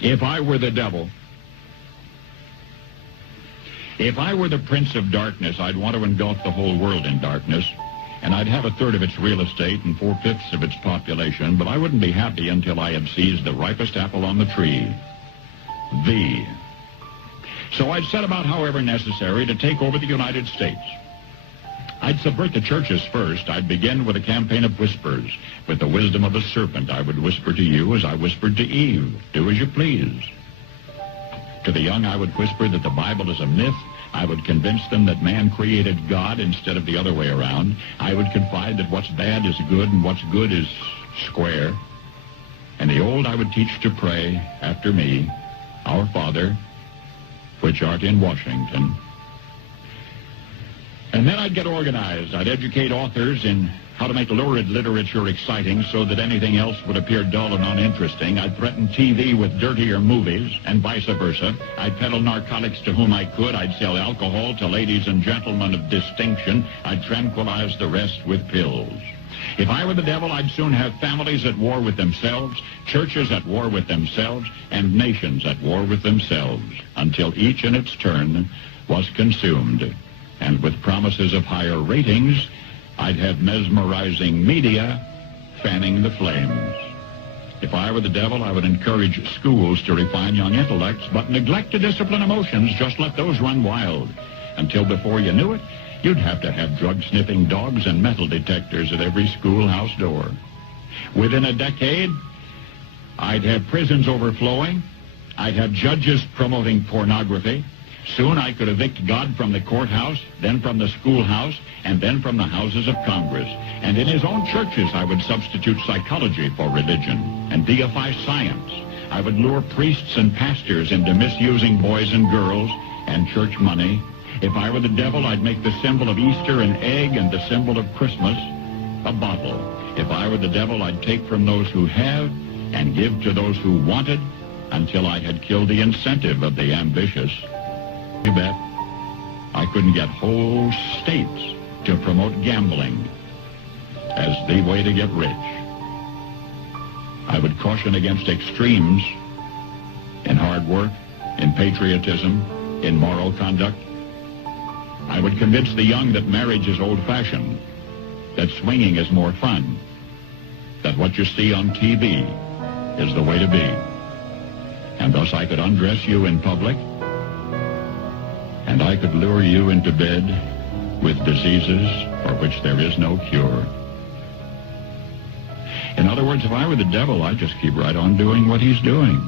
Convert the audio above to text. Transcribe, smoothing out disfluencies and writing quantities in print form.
If I were the devil, if I were the prince of darkness, I'd want to engulf the whole world in darkness, and I'd have a third of its real estate and 4/5 of its population, but I wouldn't be happy until I had seized the ripest apple on the tree. So I'd set about, however necessary, to take over the United States. I'd subvert the churches first. I'd begin with a campaign of whispers. With the wisdom of a serpent, I would whisper to you as I whispered to Eve, do as you please. To the young, I would whisper that the Bible is a myth. I would convince them that man created God instead of the other way around. I would confide that what's bad is good and what's good is square. And the old I would teach to pray after me, Our Father, which art in Washington. And then I'd get organized. I'd educate authors in how to make lurid literature exciting so that anything else would appear dull and uninteresting. I'd threaten TV with dirtier movies and vice versa. I'd peddle narcotics to whom I could. I'd sell alcohol to ladies and gentlemen of distinction. I'd tranquilize the rest with pills. If I were the devil, I'd soon have families at war with themselves, churches at war with themselves, and nations at war with themselves, until each in its turn was consumed. And with promises of higher ratings, I'd have mesmerizing media fanning the flames. If I were the devil, I would encourage schools to refine young intellects, but neglect to discipline emotions. Just let those run wild. Until before you knew it, you'd have to have drug-sniffing dogs and metal detectors at every schoolhouse door. Within a decade, I'd have prisons overflowing. I'd have judges promoting pornography. Soon I could evict God from the courthouse, then from the schoolhouse, and then from the houses of Congress. And in his own churches, I would substitute psychology for religion and deify science. I would lure priests and pastors into misusing boys and girls and church money. If I were the devil, I'd make the symbol of Easter an egg and the symbol of Christmas a bottle. If I were the devil, I'd take from those who have and give to those who wanted until I had killed the incentive of the ambitious. You bet I couldn't get whole states to promote gambling as the way to get rich. I would caution against extremes in hard work, in patriotism, in moral conduct. I would convince the young that marriage is old-fashioned, that swinging is more fun, that what you see on TV is the way to be. And thus I could undress you in public, and I could lure you into bed with diseases for which there is no cure. In other words, if I were the devil, I'd just keep right on doing what he's doing.